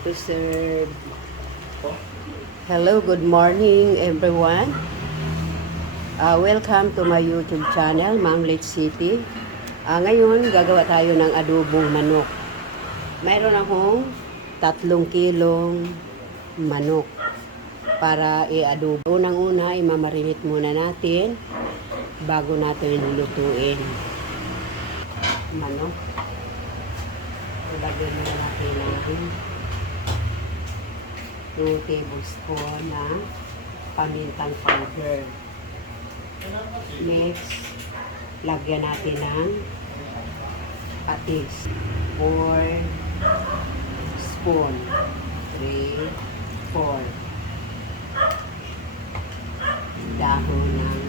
to serve. Hello, good morning everyone. Welcome to my YouTube channel, Mamlet City. Ngayon, gagawa tayo ng adobong manok. Mayroon akong 3 kilong manok para i-adobo. Unang-una, imamarinate muna natin bago natin lutuin manok. Lagyan na natin ng 2 tablespoon na pamintang powder. Next, lagyan natin ng patis. 4 spoon. 3, 4. Dahon ng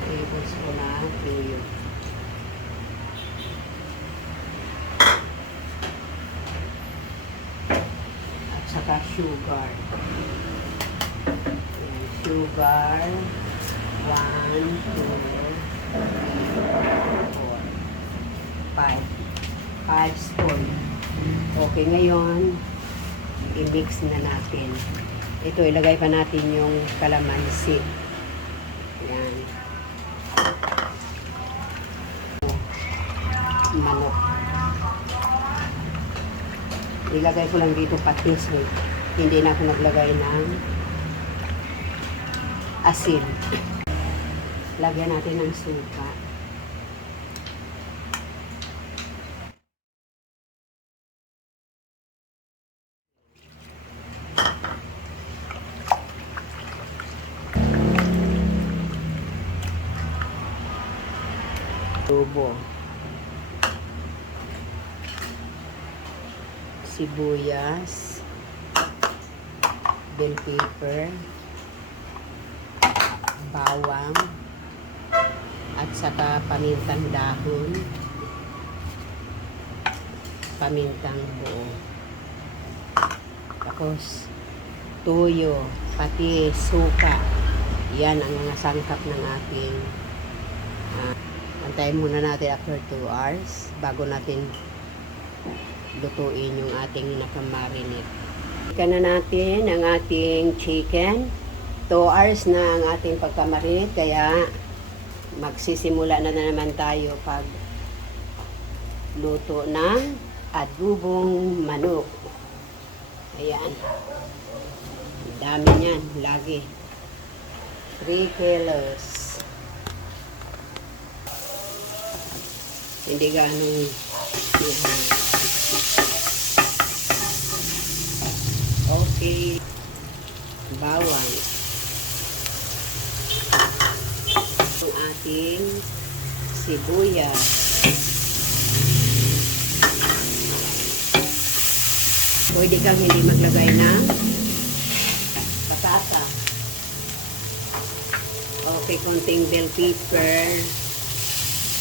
tablespoon na tuyo. Saka sugar. Ayan, sugar 1, 2, 3, 4, 5 spoon. Okay, ngayon i-mix na natin. Ito, ilagay pa natin yung kalamansi. Ayan. Manok. Ilagay ko lang dito patis. Hindi na ako naglagay ng asin. Lagyan natin ng suka. Adobo. Sibuyas, bell pepper, bawang, at saka pamintang dahon, pamintang buo. Tapos, tuyo, pati suka. Yan ang mga sangkap ng ating antayin muna natin after 2 hours bago natin lutuin yung ating nakamarinate. Ikan na natin ang ating chicken. 2 hours na ang ating pagkamarinate, kaya magsisimula na naman tayo pag luto ng adobong manok. Ayan. Dami niyan, lagi. 3 kilos. Hindi ganun okay. Bawang. Ang ating sibuyas. Pwede kang hindi maglagay ng patata. Okay, konting bell pepper.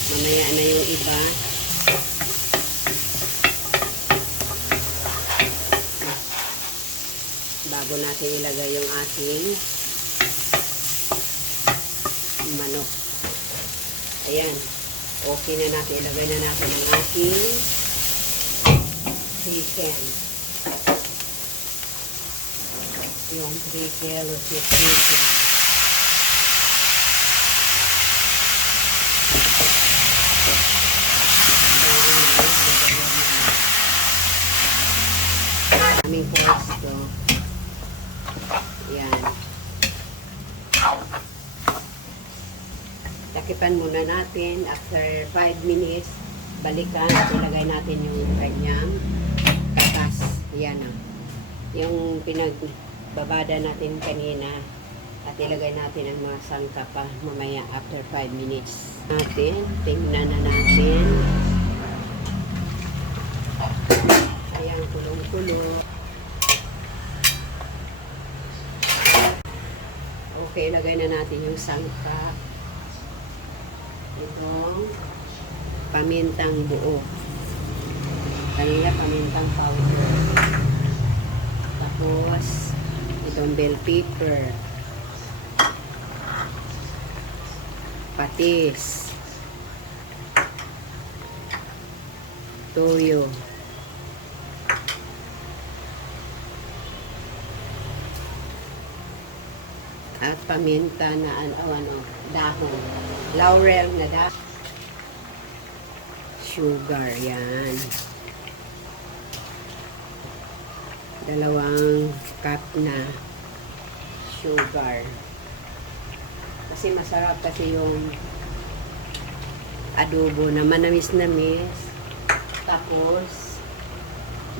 Mamaya na yung iba. Bago natin ilagay yung ating manok. Ayan. Okay na natin. Ilagay na natin ang ating chicken. Yung 3 kilos yung chicken. Aming pwesto. Yan. Takipan muna natin. After 5 minutes, balikan at ilagay natin yung kanyang katas. Yan o. Yung pinagbabada natin kanina at ilagay natin ang mga sangkap pa mamaya after 5 minutes. Tingnan na natin. Ayan, kulong-kulong. Okay, ilagay na natin yung sangkap. Itong pamintang buo. Kanina pamintang powder. Tapos, itong bell pepper. Patis. Toyo. At paminta na ano, dahon. Laurel na dahon. Sugar, yan. 2 cup na sugar. Kasi masarap kasi yung adobo na manamis-namis. Tapos,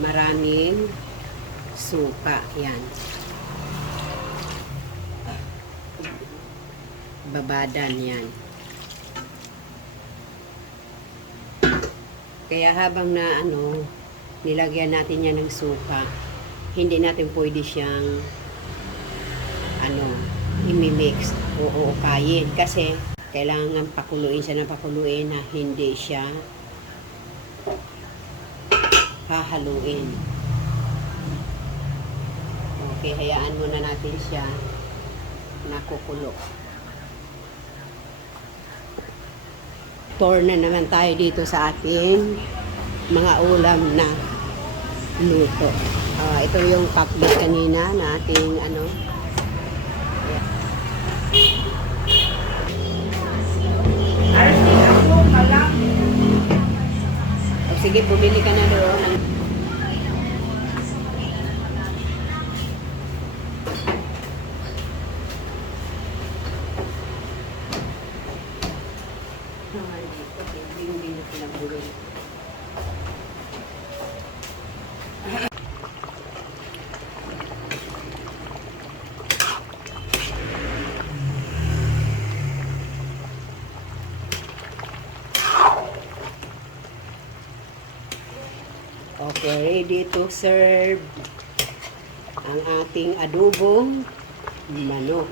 maraming suka. Yan. Babadan yan. Kaya habang na nilagyan natin yan ng suka, hindi natin pwede siyang imimix o ukayin. Kasi kailangan pakuluin siya na pakuluin na hindi siya hahaluin. Okay, hayaan muna natin siya nakukulo. Tour na naman tayo dito sa ating mga ulam na luto. Ito yung cutlet kanina na ating sige, bumili ka na doon. Okay, ready to serve ang ating adobong manok.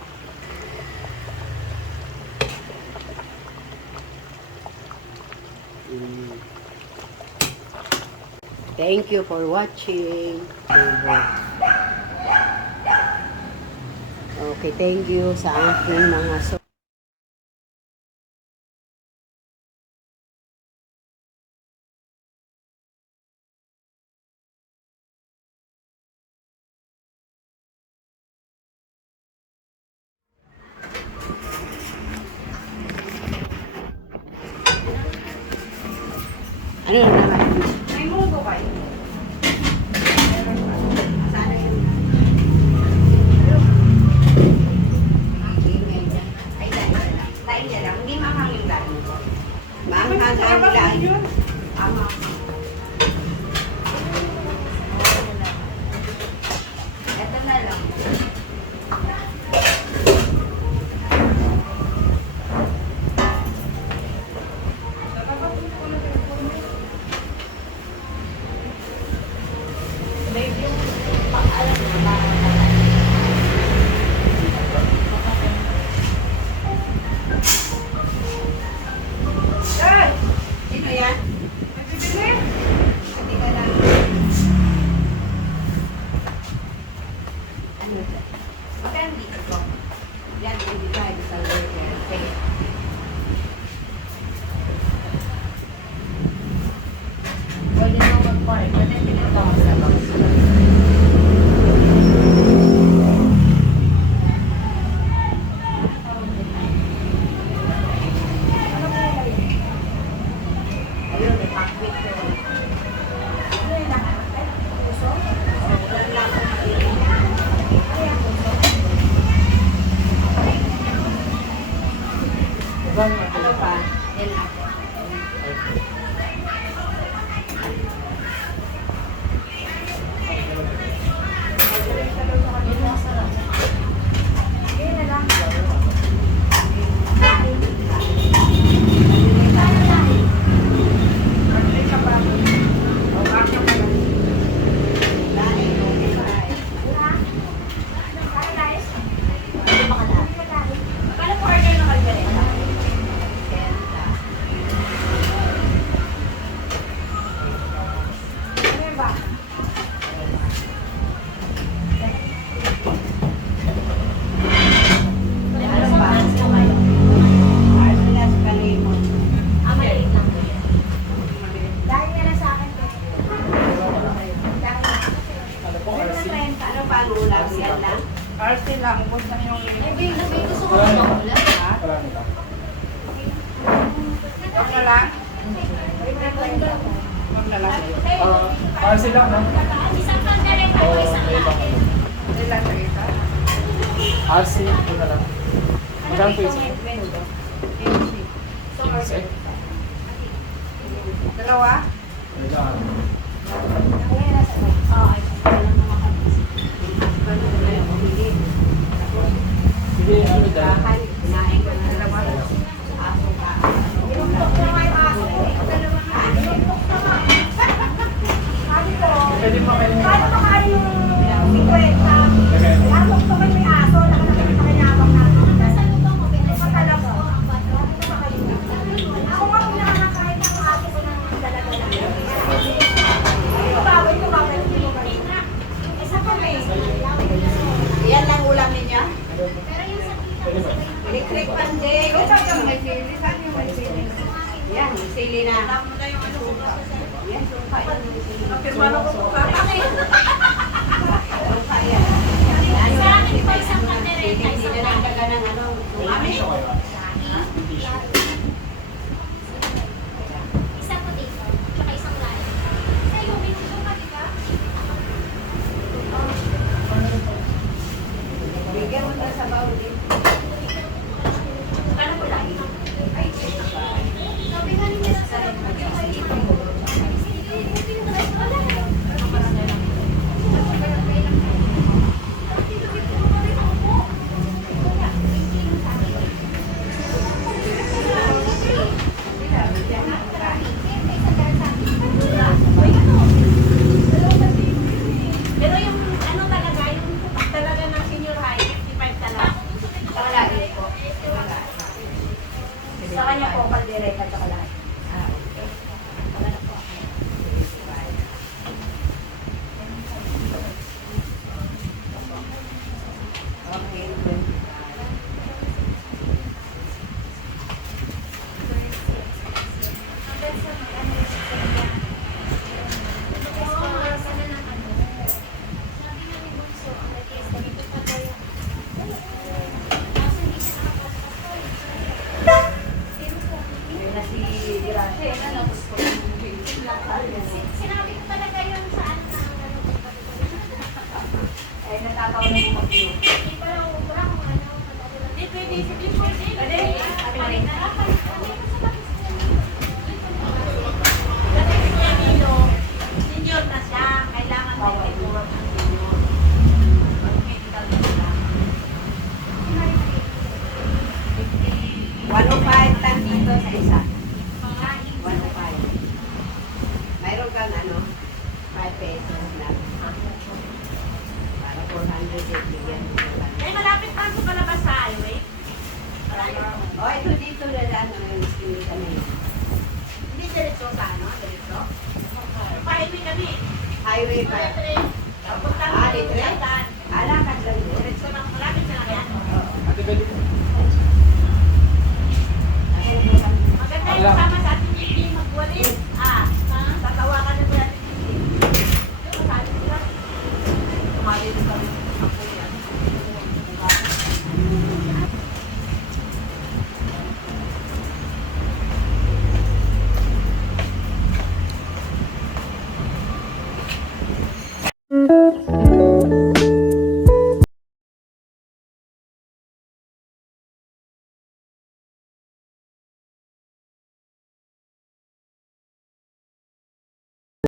Thank you for watching. Okay, thank you sa aking mga ano naman? May munggo kayo. Sana yun. Ay, lain niya lang. Hindi mamangin lang. Maanghang ang ulan. Ama. Ito na lang. Sino yan? Hindi ka lang. Ano ito? Magkano dito ko? Yan, hindi tayo sa burger. Okay. Pwede mo mag-park. Pwede pinito ako sa box. Ayun, may pakwit ko. Walang lang. lang. Ubos na yung Gusto ko lang makulang. Wala nila. Huwag na lang. Huwag na lang. Parcel lang, no? Isang pandareta o isang may lahat. ibang ano. Ilan na kita? RC, ito na lang. Magkano po isa? Isa? Dalawa? Medyo ano. Sige, ano dahil? Pwede mo kayo. Nasa lubang mo, pinasalaw ko ang bato. Yan lang ulam ninyo? Pero yung sa kita, Pwede ba? Electric pan din. Ikaw saan ka may sili? Saan yung may sili? Yan, sili na. Yan, suka yan. Napirmano ko po ka. Suka yan. sa akin po isang pandareta, Hindi isang na lahat. nagdaga ng ano. Mami? Gusto kayo. Isang potato, tsaka isang lahat. Sa'yo, minuto ka, di ba? Bigyan mo tayo sa baul din. Ano ko lang? Sabi nga nila sa Pero yung ano talaga, yung talaga ng senior high, 55 talaga. Wala din po. Sa kanya po, kaldereta at lahat. Okay. Yun na si Grace. Sinabi ko talaga yun sa ano na ano. Ay, natatawa na mo mag-view. Hindi pa lang ubra kung ano. Hindi pwede, hindi pwede. Pwede. Palit na lang. Palit na lang. Kasi siya dito, senior na siya. Kailangan may paperwork ang senior. Medical na siya. 105 lang dito sa isa. Mga 105. Mayroon kang ano, 5 pesos na. Para 400 bigyan mo lang. Eh, malapit pa sa palabas sa highway. Oh, ito dito na lang ang skinny kami. Hindi diretso sa ano, diretso. Pa-highway kami. Highway pa. Papunta Ah, litre? Alakad lang yun. Diretso lang, malapit sa lang yan. Ate, pwede po.